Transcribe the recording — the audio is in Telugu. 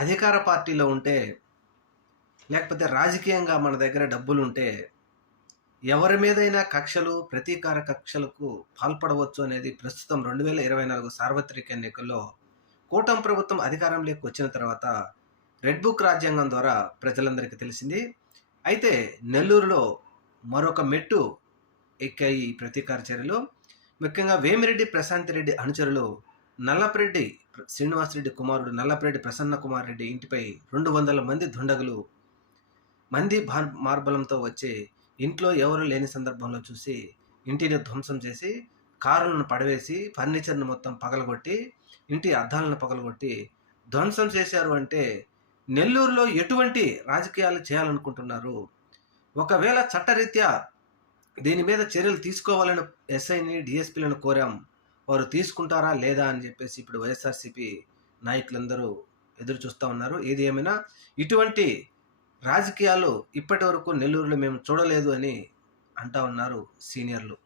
అధికార పార్టీలో ఉంటే, లేకపోతే రాజకీయంగా మన దగ్గర డబ్బులుంటే, ఎవరి మీదైనా కక్షలు, ప్రతీకార కక్షలకు పాల్పడవచ్చు అనేది ప్రస్తుతం 2024 సార్వత్రిక ఎన్నికల్లో కూటమి ప్రభుత్వం అధికారంలోకి వచ్చిన తర్వాత రెడ్ బుక్ రాజ్యాంగం ద్వారా ప్రజలందరికీ తెలిసింది. అయితే నెల్లూరులో మరొక మెట్టు ఎక్కాయి ఈ ప్రతీకార చర్యలు. ముఖ్యంగా వేమిరెడ్డి ప్రశాంత్ రెడ్డి అనుచరులు నల్లపరెడ్డి శ్రీనివాసరెడ్డి కుమారుడు నల్లపరెడ్డి ప్రసన్న కుమార్ రెడ్డి ఇంటిపై 200 మంది దుండగులు మార్బలంతో వచ్చి ఇంట్లో ఎవరు లేని సందర్భంలో చూసి ఇంటిని ధ్వంసం చేసి కారులను పడవేసి ఫర్నిచర్ను మొత్తం పగలగొట్టి ఇంటి అద్దాలను పగలగొట్టి ధ్వంసం చేశారు. అంటే నెల్లూరులో ఎటువంటి రాజకీయాలు చేయాలనుకుంటున్నారు? ఒకవేళ చట్టరీత్యా దీని మీద చర్యలు తీసుకోవాలని ఎస్ఐని డిఎస్పీలను కోరాం. వారు తీసుకుంటారా లేదా అని చెప్పేసి ఇప్పుడు వైఎస్ఆర్సీపీ నాయకులందరూ ఎదురు చూస్తూ ఉన్నారు. ఏది ఏమైనా ఇటువంటి రాజకీయాలు ఇప్పటి వరకు నెల్లూరులో మేము చూడలేదు అని అంటా ఉన్నారు సీనియర్లు.